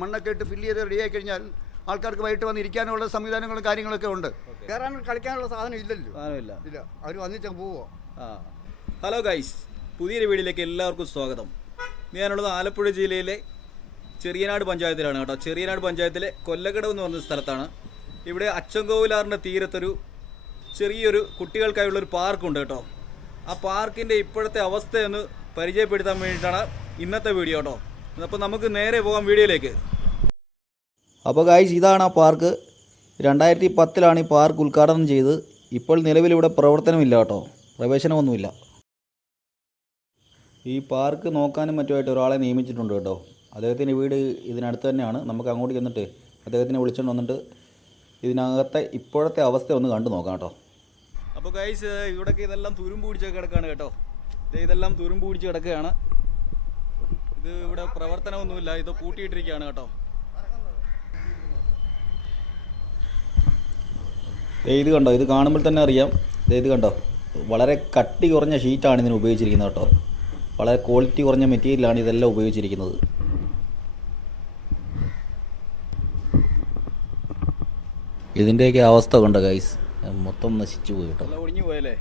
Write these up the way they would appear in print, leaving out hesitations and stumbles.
മണ്ണൊക്കെ ഇട്ട് ഫില്ല് ചെയ്ത് റെഡിയായി കഴിഞ്ഞാൽ ആൾക്കാർക്ക് വൈകിട്ട് വന്നിരിക്കാനുള്ള സംവിധാനങ്ങളും കാര്യങ്ങളൊക്കെ ഉണ്ട്. കയറാൻ കളിക്കാനുള്ള സാധനം ഇല്ലല്ലോ. ഇല്ല, അവർ വന്നിട്ട് പോവോ. ഹലോ ഗൈസ്, പുതിയൊരു വീഡിയോയിലേക്ക് എല്ലാവർക്കും സ്വാഗതം. ഞാനുള്ളത് ആലപ്പുഴ ജില്ലയിലെ ചെറിയനാട് പഞ്ചായത്തിലാണ് കേട്ടോ. ചെറിയനാട് പഞ്ചായത്തിലെ കൊല്ലക്കടവ് എന്ന് പറഞ്ഞ സ്ഥലത്താണ്. ഇവിടെ അച്ചൻകോവിലാറിൻ്റെ തീരത്തൊരു ചെറിയൊരു കുട്ടികൾക്കായുള്ളൊരു പാർക്കുണ്ട് കേട്ടോ. ആ പാർക്കിൻ്റെ ഇപ്പോഴത്തെ അവസ്ഥയൊന്ന് പരിചയപ്പെടുത്താൻ വേണ്ടിയിട്ടാണ് ഇന്നത്തെ വീഡിയോ കേട്ടോ. അപ്പോൾ നമുക്ക് നേരെ പോകാം വീഡിയോയിലേക്ക്. അപ്പോൾ ഗായ്സ്, ഇതാണ് ആ പാർക്ക്. 2010 ഈ പാർക്ക് ഉദ്ഘാടനം ചെയ്ത്. ഇപ്പോൾ നിലവിലിവിടെ പ്രവർത്തനമില്ല കേട്ടോ, പ്രവേശനമൊന്നുമില്ല. ഈ പാർക്ക് നോക്കാനും മറ്റുമായിട്ട് ഒരാളെ നിയമിച്ചിട്ടുണ്ട് കേട്ടോ. അദ്ദേഹത്തിൻ്റെ വീട് ഇതിനടുത്ത് തന്നെയാണ്. നമുക്ക് അങ്ങോട്ട് ചെന്നിട്ട് അദ്ദേഹത്തിനെ വിളിച്ചുകൊണ്ട് വന്നിട്ട് ഇതിനകത്തെ ഇപ്പോഴത്തെ അവസ്ഥ ഒന്ന് കണ്ടു നോക്കാം കേട്ടോ. അപ്പോൾ ഗൈസ്, ഇവിടെയൊക്കെ ഇതെല്ലാം തുരുമ്പ് പിടിച്ചൊക്കെ കിടക്കുകയാണ് കേട്ടോ. ഇതെല്ലാം തുരുമ്പ് പിടിച്ച് കിടക്കുകയാണ്. ഇത് ഇവിടെ പ്രവർത്തനമൊന്നുമില്ല, ഇത് പൂട്ടിയിട്ടിരിക്കുകയാണ് കേട്ടോ. ഇത് കണ്ടോ, ഇത് കാണുമ്പോൾ തന്നെ അറിയാം. ഇത് കണ്ടോ, വളരെ കട്ടി കുറഞ്ഞ ഷീറ്റാണ് ഇതിന് ഉപയോഗിച്ചിരിക്കുന്നത് കേട്ടോ. വളരെ ക്വാളിറ്റി കുറഞ്ഞ മെറ്റീരിയലാണ് ഇതെല്ലാം ഉപയോഗിച്ചിരിക്കുന്നത്. ഇതിൻ്റെയൊക്കെ അവസ്ഥ കണ്ടോ ഗൈസ്, മൊത്തം നശിച്ചു പോയി കേട്ടോ. ഒടിഞ്ഞു പോയല്ലേ,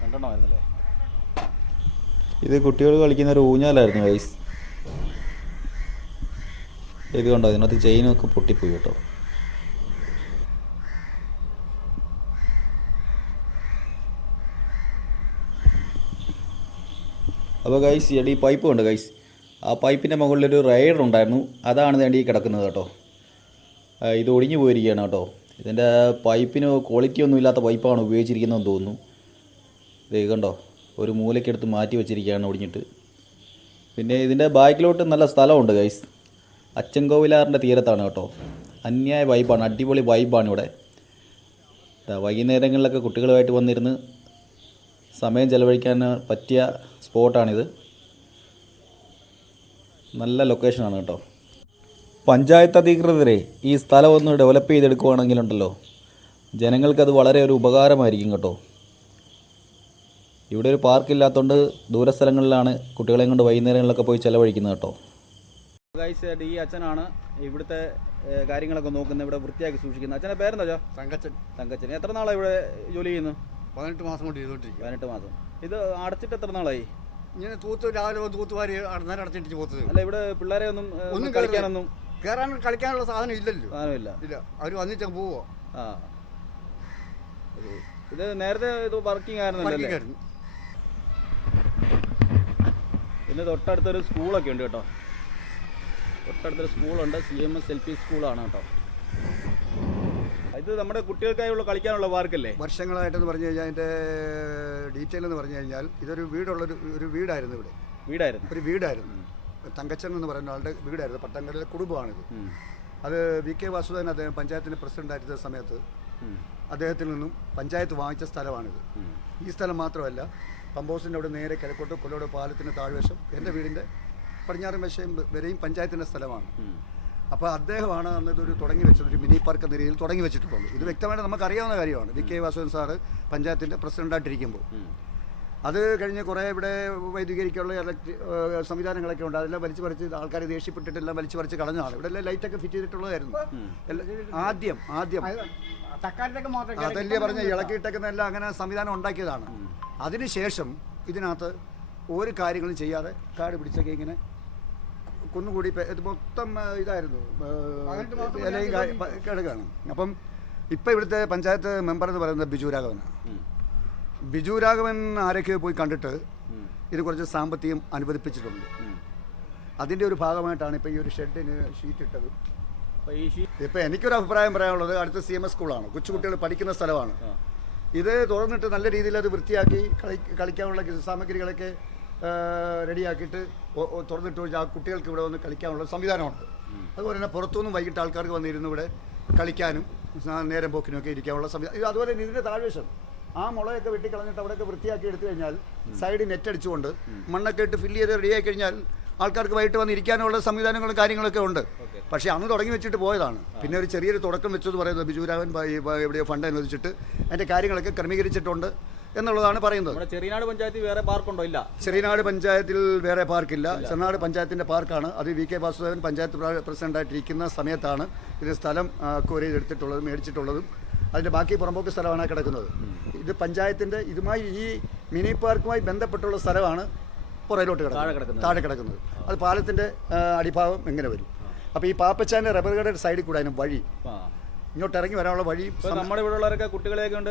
രണ്ടെണ്ണമായിരുന്നല്ലേ. ഇത് കുട്ടികൾ കളിക്കുന്ന ഒരു ഊഞ്ഞാലായിരുന്നു ഗൈസ്. ഇത് കണ്ടോ, ഇതിനകത്ത് ചെയിനൊക്കെ പൊട്ടിപ്പോയി കേട്ടോ. അപ്പോൾ ഗൈസ്, ഈ പൈപ്പ് ഉണ്ട് ഗൈസ്. ആ പൈപ്പിൻ്റെ മുകളിലൊരു റൈഡർ ഉണ്ടായിരുന്നു, അതാണ് വേണ്ടി കിടക്കുന്നത് കേട്ടോ. ഇത് ഒടിഞ്ഞു പോയിരിക്കുകയാണ് കേട്ടോ. ഇതിൻ്റെ പൈപ്പിന് ക്വാളിറ്റി ഒന്നും ഇല്ലാത്ത പൈപ്പാണ് ഉപയോഗിച്ചിരിക്കുന്നതെന്ന് തോന്നുന്നു. ഇത് കണ്ടോ, ഒരു മൂലയ്ക്കെടുത്ത് മാറ്റി വെച്ചിരിക്കുകയാണ് ഒടിഞ്ഞിട്ട്. പിന്നെ ഇതിൻ്റെ ബാക്കിലോട്ട് നല്ല സ്ഥലമുണ്ട് ഗൈസ്. അച്ചൻകോവിലാറിൻ്റെ തീരത്താണ് കേട്ടോ. അന്യായ വൈബാണ്, അടിപൊളി വൈബാണ് ഇവിടെ. വൈകുന്നേരങ്ങളിലൊക്കെ കുട്ടികളുമായിട്ട് വന്നിരുന്ന് സമയം ചെലവഴിക്കാൻ പറ്റിയ സ്പോട്ടാണിത്. നല്ല ലൊക്കേഷനാണ് കേട്ടോ. പഞ്ചായത്ത് അധികൃതരെ ഈ സ്ഥലം ഒന്ന് ഡെവലപ്പ് ചെയ്തെടുക്കുകയാണെങ്കിലുണ്ടല്ലോ, ജനങ്ങൾക്കത് വളരെ ഒരു ഉപകാരമായിരിക്കും കേട്ടോ. ഇവിടെ ഒരു പാർക്കില്ലാത്തതുകൊണ്ട് ദൂരസ്ഥലങ്ങളിലാണ് കുട്ടികളെയും കൊണ്ട് വൈകുന്നേരങ്ങളിലൊക്കെ പോയി ചിലവഴിക്കുന്നത് കേട്ടോ. ഗൈസ്, ഈ അച്ഛനാണ് ഇവിടുത്തെ കാര്യങ്ങളൊക്കെ നോക്കുന്നത്, ഇവിടെ വൃത്തിയാക്കി സൂക്ഷിക്കുന്നത്. അച്ഛൻ്റെ പേരെന്താ? തങ്കച്ചൻ. എത്ര നാളാണ് ഇവിടെ ജോലി ചെയ്യുന്നു? 18 മാസം കൊണ്ട് ചെയ്തോണ്ടിരിക്കും. 18 മാസം. ഇത് അടച്ചിട്ട് എത്ര നാളായി? ഇങ്ങനെ രാവിലെ തൂത്തുവാരി അടച്ചിട്ട് പോത്തത്. അല്ല, ഇവിടെ പിള്ളേരെ ഒന്നും കളിക്കാനൊന്നും കളിക്കാനുള്ള സാധനം ഇല്ലല്ലോ. ഇല്ല, അവർ വന്നിട്ട് പോവോ. ഇത് നേരത്തെ ഇത് വർക്കിംഗ് ആയിരുന്നല്ലേ. പിന്നെ തൊട്ടടുത്തൊരു സ്കൂളൊക്കെ ഉണ്ട് കേട്ടോ. തൊട്ടടുത്തൊരു സ്കൂളുണ്ട്, CMS LP സ്കൂളാണ് കേട്ടോ. ഇത് നമ്മുടെ കുട്ടികൾക്കായുള്ള കളിക്കാനുള്ള പാർക്കല്ലേ? വർഷങ്ങളായിട്ടെന്ന് പറഞ്ഞു കഴിഞ്ഞാൽ അതിൻ്റെ ഡീറ്റെയിൽ എന്ന് പറഞ്ഞു കഴിഞ്ഞാൽ ഇതൊരു വീടായിരുന്നു. ഒരു വീടായിരുന്നു. തങ്കച്ചൻ എന്ന് പറയുന്ന ആളുടെ വീടായിരുന്നു. പട്ടംകടയിലെ കുടുംബമാണിത്. അത് VK വാസുദേവൻ അദ്ദേഹം പഞ്ചായത്തിൻ്റെ പ്രസിഡൻ്റായിരുന്ന സമയത്ത് അദ്ദേഹത്തിൽ നിന്നും പഞ്ചായത്ത് വാങ്ങിച്ച സ്ഥലമാണിത്. ഈ സ്ഥലം മാത്രമല്ല, പമ്പോസിൻ്റെ അവിടെ നേരെ കിഴക്കോട്ട് കൊല്ലോട് പാലത്തിൻ്റെ താഴ്വശം എൻ്റെ വീടിൻ്റെ പടിഞ്ഞാറൻ വശം വരെയും പഞ്ചായത്തിൻ്റെ സ്ഥലമാണ്. അപ്പോൾ അദ്ദേഹമാണ് അന്ന് ഇതൊരു തുടങ്ങി വെച്ചത്, ഒരു മിനി പാർക്ക് എന്ന രീതിയിൽ തുടങ്ങി വെച്ചിട്ടുള്ളത്. ഇത് വ്യക്തമായിട്ട് നമുക്കറിയാവുന്ന കാര്യമാണ്. VK വാസുദേവൻ സാറ് പഞ്ചായത്തിൻ്റെ പ്രസിഡൻ്റായിട്ടിരിക്കുമ്പോൾ അത് കഴിഞ്ഞ് കുറേ ഇവിടെ വൈദ്യുതീകരിക്കാനുള്ള സംവിധാനങ്ങളൊക്കെ ഉണ്ട്. അതെല്ലാം വലിച്ചു പറിച്ച് ആൾക്കാർ ദേഷ്യപ്പെട്ടിട്ടെല്ലാം വലിച്ചു പറിച്ച് കളഞ്ഞതാണ്. ഇവിടെ എല്ലാം ലൈറ്റൊക്കെ ഫിറ്റ് ചെയ്തിട്ടുള്ളതായിരുന്നു. ആദ്യം അതല്ലേ പറഞ്ഞ ഇളക്കിയിട്ടേക്കുന്നതെല്ലാം അങ്ങനെ സംവിധാനം ഉണ്ടാക്കിയതാണ്. അതിനുശേഷം ഇതിനകത്ത് ഒരു കാര്യങ്ങളും ചെയ്യാതെ കാട് പിടിച്ചൊക്കെ ഇങ്ങനെ കുന്നുകൂടി ഇത് മൊത്തം ഇതായിരുന്നു, ഇലയും കിടക്കുകയാണ്. അപ്പം ഇപ്പം ഇവിടുത്തെ പഞ്ചായത്ത് മെമ്പർ എന്ന് പറയുന്നത് ബിജു രാഘവൻ ആരൊക്കെയോ പോയി കണ്ടിട്ട് ഇത് കുറച്ച് സാമ്പത്തികം അനുവദിപ്പിച്ചിട്ടുണ്ട്. അതിൻ്റെ ഒരു ഭാഗമായിട്ടാണ് ഇപ്പോൾ ഈ ഒരു ഷെഡിന് ഷീറ്റ് ഇട്ടത്. ഇപ്പം എനിക്കൊരു അഭിപ്രായം പറയാനുള്ളത്, അടുത്ത CMS സ്കൂളാണ്, കൊച്ചുകുട്ടികൾ പഠിക്കുന്ന സ്ഥലമാണ്. ഇത് തുറന്നിട്ട് നല്ല രീതിയിൽ അത് വൃത്തിയാക്കി കളിക്കാനുള്ള സാമഗ്രികളൊക്കെ റെഡിയാക്കിയിട്ട് തുറന്നിട്ട് ആ കുട്ടികൾക്ക് ഇവിടെ വന്ന് കളിക്കാനുള്ള സംവിധാനമുണ്ട്. അതുപോലെ തന്നെ പുറത്തുനിന്നും വൈകിട്ട് ആൾക്കാർക്ക് വന്നിരുന്നു ഇവിടെ കളിക്കാനും നേരം പോക്കിനുമൊക്കെ ഇരിക്കാനുള്ള സംവിധാനം. അതുപോലെ തന്നെ ഇതിൻ്റെ താഴ്വശം ആ മുളയൊക്കെ വെട്ടിക്കളഞ്ഞിട്ട് അവിടെയൊക്കെ വൃത്തിയാക്കി എടുത്തു കഴിഞ്ഞാൽ സൈഡിൽ നെറ്റ് അടിച്ചുകൊണ്ട് മണ്ണൊക്കെ ഇട്ട് ഫില്ല് ചെയ്ത് റെഡിയായി കഴിഞ്ഞാൽ ആൾക്കാർക്ക് വൈകിട്ട് വന്ന് ഇരിക്കാനുള്ള സംവിധാനങ്ങളും കാര്യങ്ങളൊക്കെ ഉണ്ട്. പക്ഷേ അന്ന് തുടങ്ങി വെച്ചിട്ട് പോയതാണ്. പിന്നെ ഒരു ചെറിയൊരു തുടക്കം വെച്ചെന്ന് പറയുന്നത് ബിജു രാഘവൻ എവിടെയോ ഫണ്ട് അനുവദിച്ചിട്ട് അതിൻ്റെ കാര്യങ്ങളൊക്കെ ക്രമീകരിച്ചിട്ടുണ്ട് എന്നുള്ളതാണ് പറയുന്നത്. നമ്മുടെ ചെറിയനാട് പഞ്ചായത്തിൽ വേറെ പാർക്കുണ്ടോ? ഇല്ല. ചെറിയനാട് പഞ്ചായത്തിൽ വേറെ പാർക്കില്ല. ചെറിയനാട് പഞ്ചായത്തിൻ്റെ പാർക്കാണ് അത്. വി കെ വാസുദേവൻ പഞ്ചായത്ത് പ്രസിഡൻ്റായിട്ടിരിക്കുന്ന സമയത്താണ് ഇതിന് സ്ഥലം അക്വയർ ചെയ്തെടുത്തിട്ടുള്ളതും മേടിച്ചിട്ടുള്ളതും. അതിൻ്റെ ബാക്കി പുറമ്പോക്ക് സ്ഥലമാണ് കിടക്കുന്നത്. ഇത് പഞ്ചായത്തിൻ്റെ ഇതുമായി ഈ മിനി പാർക്കുമായി ബന്ധപ്പെട്ടുള്ള സ്ഥലമാണ് പുറയിലോട്ട് കിടക്കുന്നത്, താഴെ കിടക്കുന്നത്. അത് പാലത്തിൻ്റെ അടിഭാഗം എങ്ങനെ വരും. അപ്പോൾ ഈ പാപ്പച്ചാൻ്റെ റബ്ബർ കടയുടെ സൈഡിൽ കൂടെ അതിന് വഴി ഇങ്ങോട്ട് ഇറങ്ങി വരാനുള്ള വഴി. നമ്മുടെ ഇവിടെ ഉള്ളവരൊക്കെ കുട്ടികളെയൊക്കെ കൊണ്ട്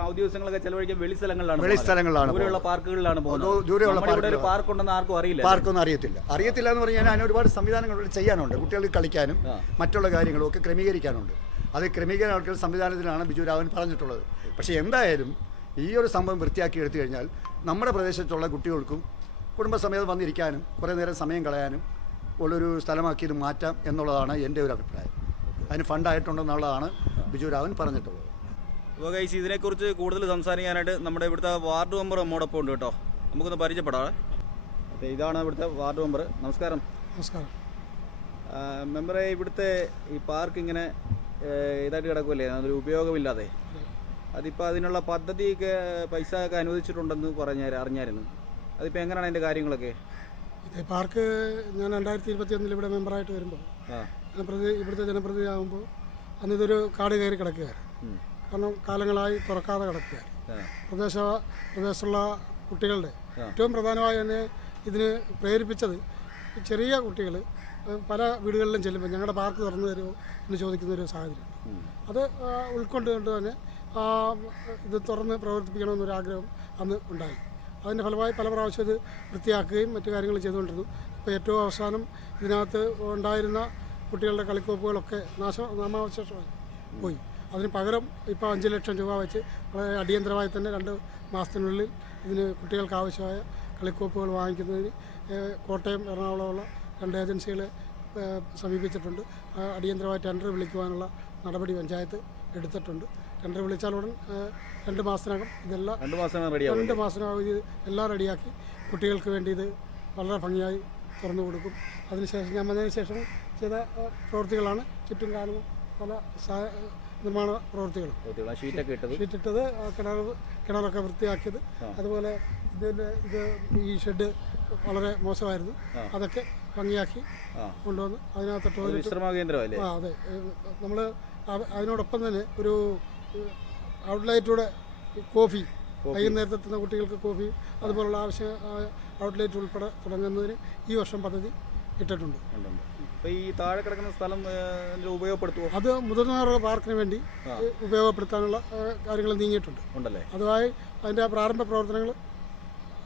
അവധി ദിവസങ്ങളൊക്കെ ചെലവഴിക്കാൻ വെളി സ്ഥലങ്ങളിലാണ് ദൂരെയുള്ള പാർക്കുകളിലാണ് പോകുന്നത്. ദൂരെയുള്ള പാർക്കുണ്ടെന്ന് ആർക്കും അറിയില്ല. പാർക്കൊന്നും അറിയത്തില്ല എന്ന് പറഞ്ഞാൽ അതിന് ഒരുപാട് സംവിധാനങ്ങൾ ചെയ്യാനുണ്ട്. കുട്ടികൾക്ക് കളിക്കാനും മറ്റുള്ള കാര്യങ്ങളും ഒക്കെ ക്രമീകരിക്കാനുണ്ട്. അത് ക്രമീകരണ സംവിധാനത്തിലാണ് ബിജു രാഘവൻ പറഞ്ഞിട്ടുള്ളത്. പക്ഷേ എന്തായാലും ഈ ഒരു സംഭവം വൃത്തിയാക്കി എടുത്തു കഴിഞ്ഞാൽ നമ്മുടെ പ്രദേശത്തുള്ള കുട്ടികൾക്കും കുടുംബസമേതം വന്നിരിക്കാനും കുറേ നേരം സമയം കളയാനും ഉള്ളൊരു സ്ഥലമാക്കി ഇത് മാറ്റാം എന്നുള്ളതാണ് എൻ്റെ ഒരു അഭിപ്രായം. അതിന് ഫണ്ടായിട്ടുണ്ടെന്നുള്ളതാണ് ബിജു രാഘവൻ പറഞ്ഞിട്ടുള്ളത്. അപ്പോൾ ഗൈസ്, ഇതിനെക്കുറിച്ച് കൂടുതൽ സംസാരിക്കാനായിട്ട് നമ്മുടെ ഇവിടുത്തെ വാർഡ് മെമ്പർ നമ്മോടൊപ്പം ഉണ്ട് കേട്ടോ. നമുക്കൊന്ന് പരിചയപ്പെടാം. അപ്പോൾ ഇതാണ് ഇവിടുത്തെ വാർഡ് മെമ്പർ. നമസ്കാരം. നമസ്കാരം. മെമ്പറെ, ഇവിടുത്തെ ഈ പാർക്ക് ഇങ്ങനെ ഇതായിട്ട് കിടക്കുമല്ലേ, അതൊരു ഉപയോഗമില്ലാതെ. അതിപ്പോൾ അതിനുള്ള പദ്ധതിയൊക്കെ പൈസ ഒക്കെ അനുവദിച്ചിട്ടുണ്ടെന്ന് അറിഞ്ഞായിരുന്നു. അതിപ്പോൾ എങ്ങനെയാണ് അതിൻ്റെ കാര്യങ്ങളൊക്കെ? ഇത് പാർക്ക് ഞാൻ 2021 ഇവിടെ മെമ്പറായിട്ട് വരുമ്പോൾ ഇവിടുത്തെ ജനപ്രതിനിധി ആകുമ്പോൾ അന്ന് ഇതൊരു കാട് കയറി കിടക്കുകയായിരുന്നു. കാരണം കാലങ്ങളായി തുറക്കാതെ കിടക്കുകയായിരുന്നു. പ്രദേശത്തുള്ള കുട്ടികളുടെ ഏറ്റവും പ്രധാനമായി തന്നെ ഇതിന് പ്രേരിപ്പിച്ചത് ചെറിയ കുട്ടികൾ പല വീടുകളിലും ചെല്ലുമ്പോൾ ഞങ്ങളുടെ പാർക്ക് തുറന്നു തരുമോ എന്ന് ചോദിക്കുന്നൊരു സാഹചര്യമുണ്ട്. അത് ഉൾക്കൊണ്ടുകൊണ്ട് തന്നെ ഇത് തുറന്ന് പ്രവർത്തിപ്പിക്കണമെന്നൊരാഗ്രഹം അന്ന് ഉണ്ടായി. അതിൻ്റെ ഫലമായി പല പ്രാവശ്യം ഇത് വൃത്തിയാക്കുകയും മറ്റു കാര്യങ്ങൾ ചെയ്തുകൊണ്ടിരുന്നു. ഇപ്പോൾ ഏറ്റവും അവസാനം ഇതിനകത്ത് ഉണ്ടായിരുന്ന കുട്ടികളുടെ കളിക്കോപ്പുകളൊക്കെ നാമാവശേഷമായി പോയി. അതിന് പകരം ഇപ്പോൾ 5 ലക്ഷം രൂപ വെച്ച് വളരെ അടിയന്തരമായി തന്നെ 2 മാസത്തിനുള്ളിൽ ഇതിന് കുട്ടികൾക്ക് ആവശ്യമായ കളിക്കോപ്പുകൾ വാങ്ങിക്കുന്നതിന് കോട്ടയം, എറണാകുളമുള്ള 2 ഏജൻസികളെ സമീപിച്ചിട്ടുണ്ട്. അടിയന്തരമായി ടെൻഡർ വിളിക്കുവാനുള്ള നടപടി പഞ്ചായത്ത് എടുത്തിട്ടുണ്ട്. ടെൻഡർ വിളിച്ചാൽ ഉടൻ 2 മാസത്തിനകം ഇതെല്ലാം 2 മാസത്തിനകം ഇത് എല്ലാം റെഡിയാക്കി കുട്ടികൾക്ക് വേണ്ടി ഇത് വളരെ ഭംഗിയായി തുറന്നു കൊടുക്കും. അതിനുശേഷം ഞാൻ വന്നതിന് ശേഷം ചെയ്ത പ്രവൃത്തികളാണ് ചുറ്റും കാണുന്ന പല നിർമ്മാണ പ്രവൃത്തികളും. ഷീറ്റിട്ടത്, കിണറൊക്കെ വൃത്തിയാക്കിയത്, അതുപോലെ ഇത് ഈ ഷെഡ് വളരെ മോശമായിരുന്നു, അതൊക്കെ ഭംഗിയാക്കി കൊണ്ടുവന്ന് അതിനകത്ത് ടോയ്ലറ്റ്. അതെ, നമ്മൾ അതിനോടൊപ്പം തന്നെ ഒരു ഔട്ട്ലെറ്റൂടെ കോഫി വൈകുന്നേരത്തെ എത്തുന്ന കുട്ടികൾക്ക് കോഫി അതുപോലുള്ള ആവശ്യമായ ഔട്ട്ലെറ്റ് ഉൾപ്പെടെ തുടങ്ങുന്നതിന് ഈ വർഷം പദ്ധതി ഇട്ടിട്ടുണ്ട്. ഈ താഴെ കിടക്കുന്ന സ്ഥലം ഉപയോഗപ്പെടുത്തുമോ? അത് മുതിർന്നവരുടെ പാർക്കിന് വേണ്ടി ഉപയോഗപ്പെടുത്താനുള്ള കാര്യങ്ങൾ നീങ്ങിയിട്ടുണ്ട്. അതുമായി അതിൻ്റെ പ്രാരംഭ പ്രവർത്തനങ്ങൾ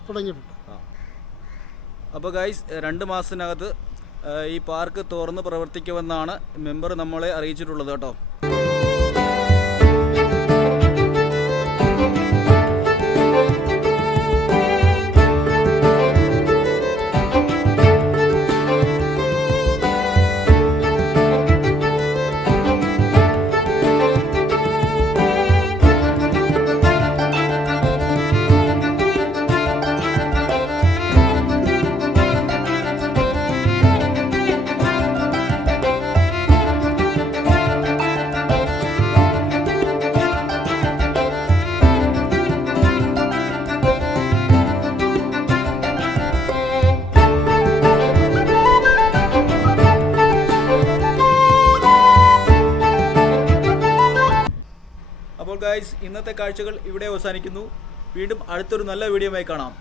തുടങ്ങിയിട്ടുണ്ട്. അപ്പോൾ ഗൈസ്, 2 മാസത്തിനകത്ത് ഈ പാർക്ക് തുറന്ന് പ്രവർത്തിക്കുമെന്നാണ് മെമ്പർ നമ്മളെ അറിയിച്ചിട്ടുള്ളത് കേട്ടോ. അപ്പോൾ ഗൈസ്, ഇന്നത്തെ കാഴ്ചകൾ ഇവിടെ അവസാനിക്കുന്നു. വീണ്ടും അടുത്തൊരു നല്ല വീഡിയോയുമായി കാണാം.